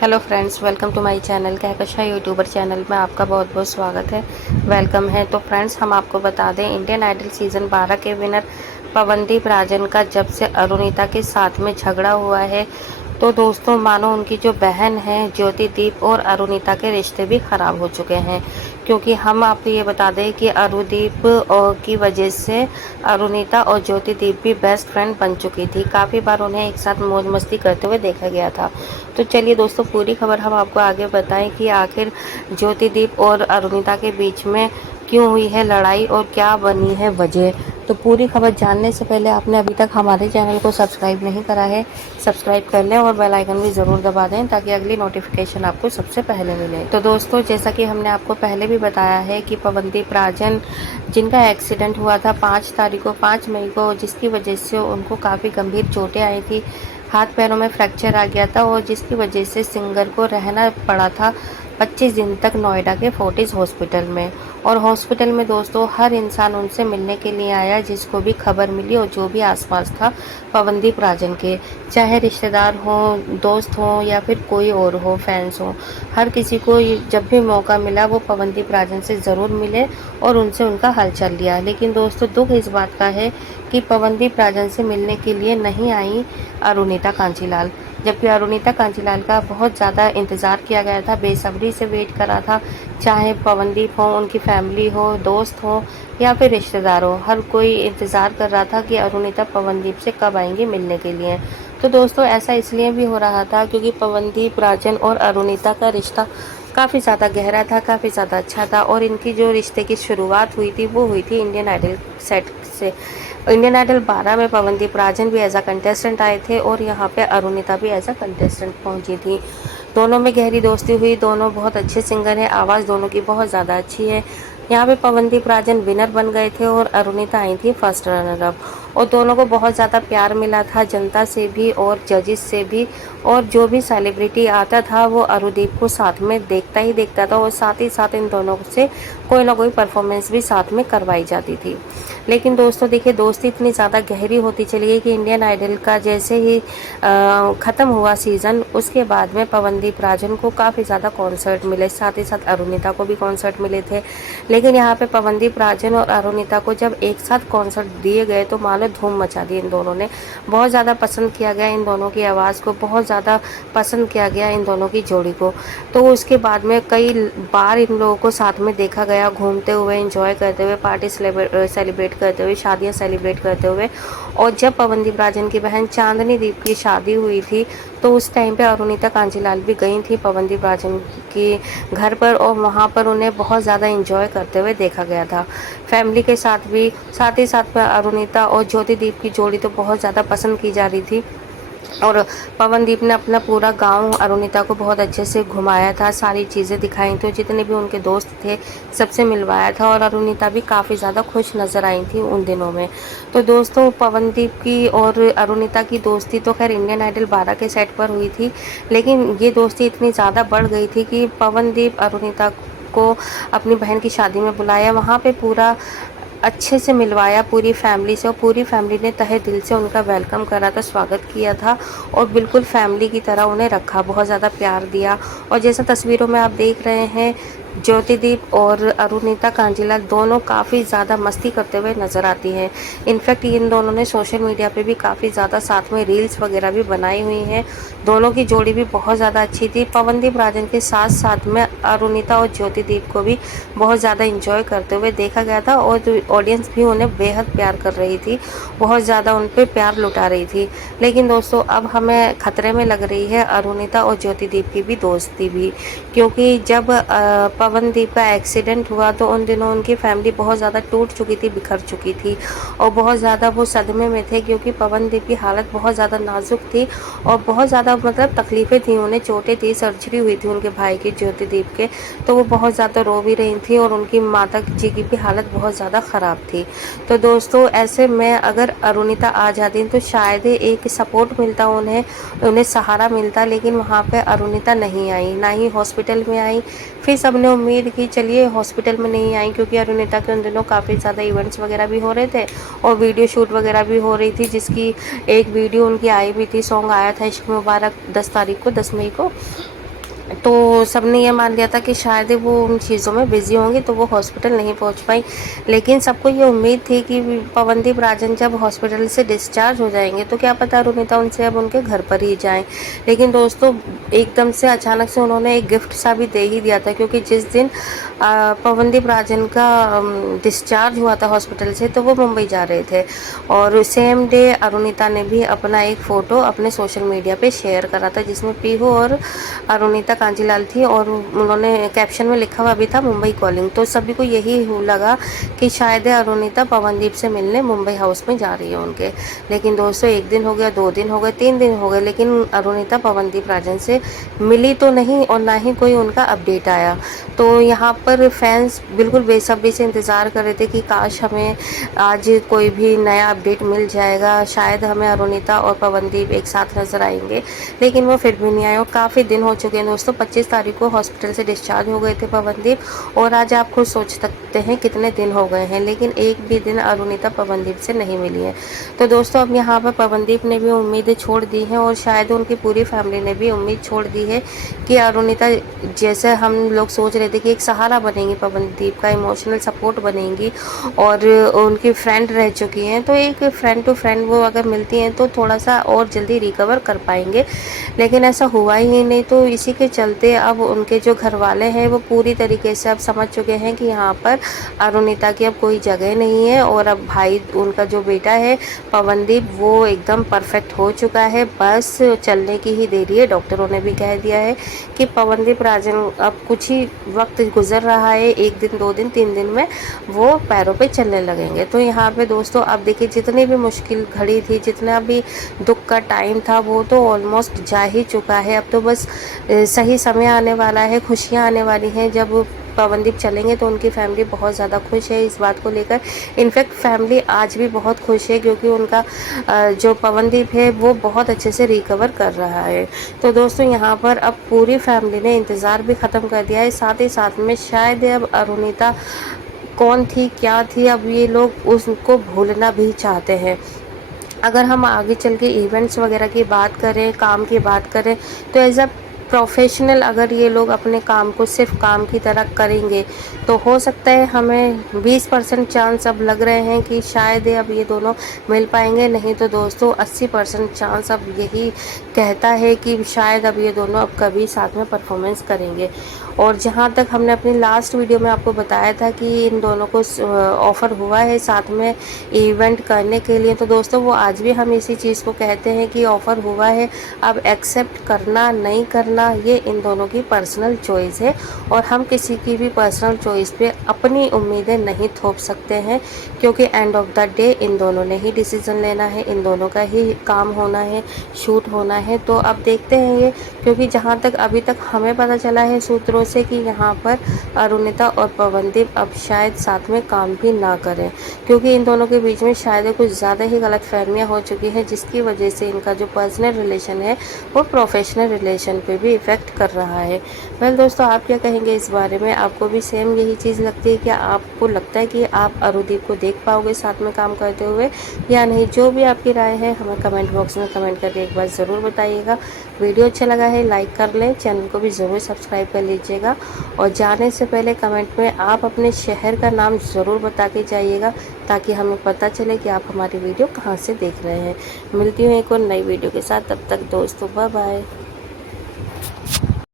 Hello friends, welcome to my channel Kahkasha youtuber channel में आपका बहुत बहुत स्वागत है, वेलकम है। तो फ्रेंड्स, हम आपको बता दें, इंडियन आइडल सीज़न 12 के विनर पवनदीप राजन का जब से अरुणिता के साथ में झगड़ा हुआ है, तो दोस्तों मानो उनकी जो बहन है ज्योतिदीप और अरुणिता के रिश्ते भी ख़राब हो चुके हैं। क्योंकि हम आपको ये बता दें कि अरुदीप की वजह से अरुणिता और ज्योतिदीप भी बेस्ट फ्रेंड बन चुकी थी। काफ़ी बार उन्हें एक साथ मौज मस्ती करते हुए देखा गया था। तो चलिए दोस्तों, पूरी खबर हम आपको आगे बताएं कि आखिर ज्योतिदीप और अरुणिता के बीच में क्यों हुई है लड़ाई और क्या बनी है वजह। तो पूरी खबर जानने से पहले आपने अभी तक हमारे चैनल को सब्सक्राइब नहीं करा है, सब्सक्राइब कर लें और बेल आइकन भी ज़रूर दबा दें ताकि अगली नोटिफिकेशन आपको सबसे पहले मिले। तो दोस्तों, जैसा कि हमने आपको पहले भी बताया है कि पवनदीप राजन जिनका एक्सीडेंट हुआ था 5 मई को, जिसकी वजह से उनको काफ़ी गंभीर चोटें आई थी, हाथ पैरों में फ्रैक्चर आ गया था और जिसकी वजह से सिंगर को रहना पड़ा था 25 दिन तक नोएडा के फोर्टिस हॉस्पिटल में। और हॉस्पिटल में दोस्तों हर इंसान उनसे मिलने के लिए आया, जिसको भी खबर मिली और जो भी आसपास था पवनदीप राजन के, चाहे रिश्तेदार हों, दोस्त हों या फिर कोई और हो, फैंस हों, हर किसी को जब भी मौका मिला वो पवनदीप राजन से ज़रूर मिले और उनसे उनका हालचाल लिया। लेकिन दोस्तों, दुख इस बात का है कि पवनदीप राजन से मिलने के लिए नहीं आई अरुणिता कांजीलाल, जबकि अरुणिता कांजीलाल का बहुत ज़्यादा इंतज़ार किया गया था, बेसब्री से वेट करा था। चाहे पवनदीप हो, उनकी फैमिली हो, दोस्त हो या फिर रिश्तेदार हो, हर कोई इंतज़ार कर रहा था कि अरुणिता पवनदीप से कब आएंगी मिलने के लिए। तो दोस्तों, ऐसा इसलिए भी हो रहा था क्योंकि पवनदीप राजन और अरुणिता का रिश्ता काफ़ी ज़्यादा गहरा था, काफ़ी ज़्यादा अच्छा था। और इनकी जो रिश्ते की शुरुआत हुई थी वो हुई थी इंडियन आइडल सेट से। इंडियन आइडल 12 में पवनदीप राजन भी एज अ कंटेस्टेंट आए थे और यहाँ पे अरुणिता भी एज अ कंटेस्टेंट पहुंची थी। दोनों में गहरी दोस्ती हुई, दोनों बहुत अच्छे सिंगर हैं, आवाज़ दोनों की बहुत ज़्यादा अच्छी है। यहाँ पे पवनदीप राजन विनर बन गए थे और अरुणिता आई थी फर्स्ट रनर अप। और दोनों को बहुत ज़्यादा प्यार मिला था जनता से भी और जजेस से भी। और जो भी सेलिब्रिटी आता था वो अरुदीप को साथ में देखता ही देखता था और साथ ही साथ इन दोनों से कोई ना कोई परफॉर्मेंस भी साथ में करवाई जाती थी। लेकिन दोस्तों देखिए, दोस्ती इतनी ज़्यादा गहरी होती चली गई कि इंडियन आइडल का जैसे ही ख़त्म हुआ सीज़न, उसके बाद में पवनदीप राजन को काफ़ी ज़्यादा कॉन्सर्ट मिले, साथ ही साथ अरुणिता को भी कॉन्सर्ट मिले थे। लेकिन यहाँ पे पवनदीप राजन और अरुणिता को जब एक साथ कॉन्सर्ट दिए गए तो मानो धूम मचा दी इन दोनों ने। बहुत ज़्यादा पसंद किया गया इन दोनों की आवाज़ को, बहुत ज़्यादा पसंद किया गया इन दोनों की जोड़ी को। तो उसके बाद में कई बार इन लोगों को साथ में देखा गया घूमते हुए, एंजॉय करते हुए, पार्टी सेलिब्रेट करते हुए, शादियां सेलिब्रेट करते हुए। और जब पवनदीप राजन की बहन चांदनी दीप की शादी हुई थी तो उस टाइम पे अरुणिता कांजीलाल भी गई थी पवनदीप राजन के घर पर और वहाँ पर उन्हें बहुत ज़्यादा एंजॉय करते हुए देखा गया था फैमिली के साथ भी। साथ ही साथ में अरुणिता और ज्योतिदीप की जोड़ी तो बहुत ज़्यादा पसंद की जा रही थी। और पवनदीप ने अपना पूरा गांव अरुणिता को बहुत अच्छे से घुमाया था, सारी चीज़ें दिखाई थी, जितने भी उनके दोस्त थे सबसे मिलवाया था। और अरुणिता भी काफ़ी ज़्यादा खुश नज़र आई थी उन दिनों में। तो दोस्तों, पवनदीप की और अरुणिता की दोस्ती तो खैर इंडियन आइडल 12 के सेट पर हुई थी, लेकिन ये दोस्ती इतनी ज़्यादा बढ़ गई थी कि पवनदीप अरुणिता को अपनी बहन की शादी में बुलाया, वहाँ पे पूरा अच्छे से मिलवाया पूरी फैमिली से, और पूरी फैमिली ने तहे दिल से उनका वेलकम करा था, स्वागत किया था और बिल्कुल फैमिली की तरह उन्हें रखा, बहुत ज़्यादा प्यार दिया। और जैसा तस्वीरों में आप देख रहे हैं, ज्योतिदीप और अरुणिता कांजीलाल दोनों काफ़ी ज़्यादा मस्ती करते हुए नज़र आती हैं। इनफैक्ट इन दोनों ने सोशल मीडिया पे भी काफ़ी ज़्यादा साथ में रील्स वगैरह भी बनाई हुई हैं। दोनों की जोड़ी भी बहुत ज़्यादा अच्छी थी। पवनदीप राजन के साथ साथ में अरुणिता और ज्योतिदीप को भी बहुत ज़्यादा इंजॉय करते हुए देखा गया था और ऑडियंस भी उन्हें बेहद प्यार कर रही थी, बहुत ज़्यादा उन पर प्यार लुटा रही थी। लेकिन दोस्तों, अब हमें खतरे में लग रही है अरुणिता और ज्योतिदीप की भी दोस्ती भी, क्योंकि जब पवनदीप का एक्सीडेंट हुआ तो उन दिनों उनकी फैमिली बहुत ज़्यादा टूट चुकी थी, बिखर चुकी थी और बहुत ज़्यादा वो सदमे में थे, क्योंकि पवनदीप की हालत बहुत ज़्यादा नाजुक थी और बहुत ज़्यादा मतलब तकलीफ़ें थी, उन्हें चोटें थी, सर्जरी हुई थी उनके भाई की, ज्योतिदीप के। तो वो बहुत ज़्यादा रो भी रही थी और उनकी माता जी की भी हालत बहुत ज़्यादा ख़राब थी। तो दोस्तों, ऐसे में अगर अरुणिता आ जाती तो शायद एक सपोर्ट मिलता उन्हें सहारा मिलता, लेकिन वहाँ पे अरुणिता नहीं आई, ना ही हॉस्पिटल में आई। फिर सबने उम्मीद की चलिए हॉस्पिटल में नहीं आई, क्योंकि अरुणिता के उन दिनों काफ़ी ज़्यादा इवेंट्स वगैरह भी हो रहे थे और वीडियो शूट वगैरह भी हो रही थी, जिसकी एक वीडियो उनकी आई भी थी, सॉन्ग आया था इश्क मुबारक 10 तारीख को, 10 मई को। तो सबने ये मान लिया था कि शायद वो उन चीज़ों में बिज़ी होंगी तो वो हॉस्पिटल नहीं पहुंच पाई। लेकिन सबको ये उम्मीद थी कि पवनदीप राजन जब हॉस्पिटल से डिस्चार्ज हो जाएंगे तो क्या पता अरुणिता उनसे अब उनके घर पर ही जाएं। लेकिन दोस्तों एकदम से अचानक से उन्होंने एक गिफ्ट सा भी दे ही दिया था, क्योंकि जिस दिन पवनदीप राजन का डिस्चार्ज हुआ था हॉस्पिटल से तो वो मुंबई जा रहे थे, और सेम डे अरुणिता ने भी अपना एक फ़ोटो अपने सोशल मीडिया पे शेयर करा था जिसमें पीहू और अरुणिता कांजीलाल थी, और उन्होंने कैप्शन में लिखा हुआ भी था मुंबई कॉलिंग। तो सभी को यही लगा कि शायद अरुणिता पवनदीप से मिलने मुंबई हाउस में जा रही है उनके। लेकिन दोस्तों 1 दिन हो गया, 2 दिन हो गए, 3 दिन हो गए, लेकिन अरुणिता पवनदीप राजन से मिली तो नहीं और ना ही कोई उनका अपडेट आया। तो यहाँ पर फैंस बिल्कुल बेसब्री से इंतज़ार कर रहे थे कि काश हमें आज कोई भी नया अपडेट मिल जाएगा, शायद हमें अरुणिता और पवनदीप एक साथ नज़र आएंगे। लेकिन वो फिर भी नहीं आए और काफ़ी दिन हो चुके हैं दोस्तों। 25 तारीख को हॉस्पिटल से डिस्चार्ज हो गए थे पवनदीप, और आज आप खुद सोच सकते हैं कितने दिन हो गए हैं, लेकिन एक भी दिन अरुणिता पवनदीप से नहीं मिली है। तो दोस्तों अब यहाँ पर पवनदीप ने भी उम्मीदें छोड़ दी हैं, और शायद उनकी पूरी फैमिली ने भी उम्मीद छोड़ दी है कि अरुणिता जैसे हम लोग सोच रहे थे कि एक सहारा बनेंगी, पवनदीप का इमोशनल सपोर्ट बनेंगी और उनकी फ्रेंड रह चुकी हैं, तो एक फ्रेंड टू फ्रेंड वो अगर मिलती हैं तो थोड़ा सा और जल्दी रिकवर कर पाएंगे। लेकिन ऐसा हुआ ही नहीं, तो इसी के चलते अब उनके जो घर वाले हैं वो पूरी तरीके से अब समझ चुके हैं कि यहाँ पर अरुणिता की अब कोई जगह नहीं है, और अब भाई उनका जो बेटा है पवनदीप वो एकदम परफेक्ट हो चुका है, बस चलने की ही देरी है। डॉक्टरों ने भी कह दिया है कि पवनदीप राजन अब कुछ ही वक्त गुजर रहा है, 1 दिन 2 दिन 3 दिन में वो पैरों पे चलने लगेंगे। तो यहाँ पे दोस्तों अब देखिए जितनी भी मुश्किल घड़ी थी, जितना भी दुख का टाइम था वो तो ऑलमोस्ट जा ही चुका है। अब तो बस सही समय आने वाला है, खुशियाँ आने वाली हैं। जब पवनदीप चलेंगे तो उनकी फैमिली बहुत ज़्यादा खुश है इस बात को लेकर। इनफैक्ट फैमिली आज भी बहुत खुश है क्योंकि उनका जो पवनदीप है वो बहुत अच्छे से रिकवर कर रहा है। तो दोस्तों यहाँ पर अब पूरी फैमिली ने इंतज़ार भी ख़त्म कर दिया है, साथ ही साथ में शायद अब अरुणिता कौन थी क्या थी अब ये लोग उसको भूलना भी चाहते हैं। अगर हम आगे चल के इवेंट्स वगैरह की बात करें, काम की बात करें, तो एज अ प्रोफेशनल अगर ये लोग अपने काम को सिर्फ काम की तरह करेंगे तो हो सकता है हमें 20% चांस अब लग रहे हैं कि शायद अब ये दोनों मिल पाएंगे। नहीं तो दोस्तों 80% चांस अब यही कहता है कि शायद अब ये दोनों अब कभी साथ में परफॉर्मेंस करेंगे। और जहाँ तक हमने अपनी लास्ट वीडियो में आपको बताया था कि इन दोनों को ऑफ़र हुआ है साथ में इवेंट करने के लिए, तो दोस्तों वो आज भी हम इसी चीज़ को कहते हैं कि ऑफ़र हुआ है, अब एक्सेप्ट करना नहीं करना ये इन दोनों की पर्सनल चॉइस है, और हम किसी की भी पर्सनल चॉइस पे अपनी उम्मीदें नहीं थोप सकते हैं, क्योंकि end of the day in दोनों ने ही डिसीज़न लेना है, इन दोनों का ही काम होना है, शूट होना है। तो अब देखते हैं ये, क्योंकि जहाँ तक अभी तक हमें पता चला है सूत्रों से कि यहाँ पर अरुणिता और पवनदीप अब शायद साथ में काम भी ना करें, क्योंकि इन दोनों के बीच में शायद कुछ ज़्यादा ही गलतफहमियाँ हो चुकी हैं, जिसकी वजह से इनका जो पर्सनल रिलेशन है वो प्रोफेशनल रिलेशन पे भी इफ़ेक्ट कर रहा है। वेल दोस्तों आप क्या कहेंगे इस बारे में? आपको भी सेम यही चीज़ लगती है? क्या आपको लगता है कि आप अरुदीप को देख पाओगे साथ में काम करते हुए या नहीं? जो भी आपकी राय है हमें कमेंट बॉक्स में कमेंट करके एक बार ज़रूर बताइएगा। वीडियो अच्छा लगा है लाइक कर लें, चैनल को भी ज़रूर सब्सक्राइब कर लीजिएगा, और जाने से पहले कमेंट में आप अपने शहर का नाम ज़रूर बता के जाइएगा ताकि हमें पता चले कि आप हमारी वीडियो कहाँ से देख रहे हैं। मिलती हूँ एक और नई वीडियो के साथ, तब तक दोस्तों बाय बाय।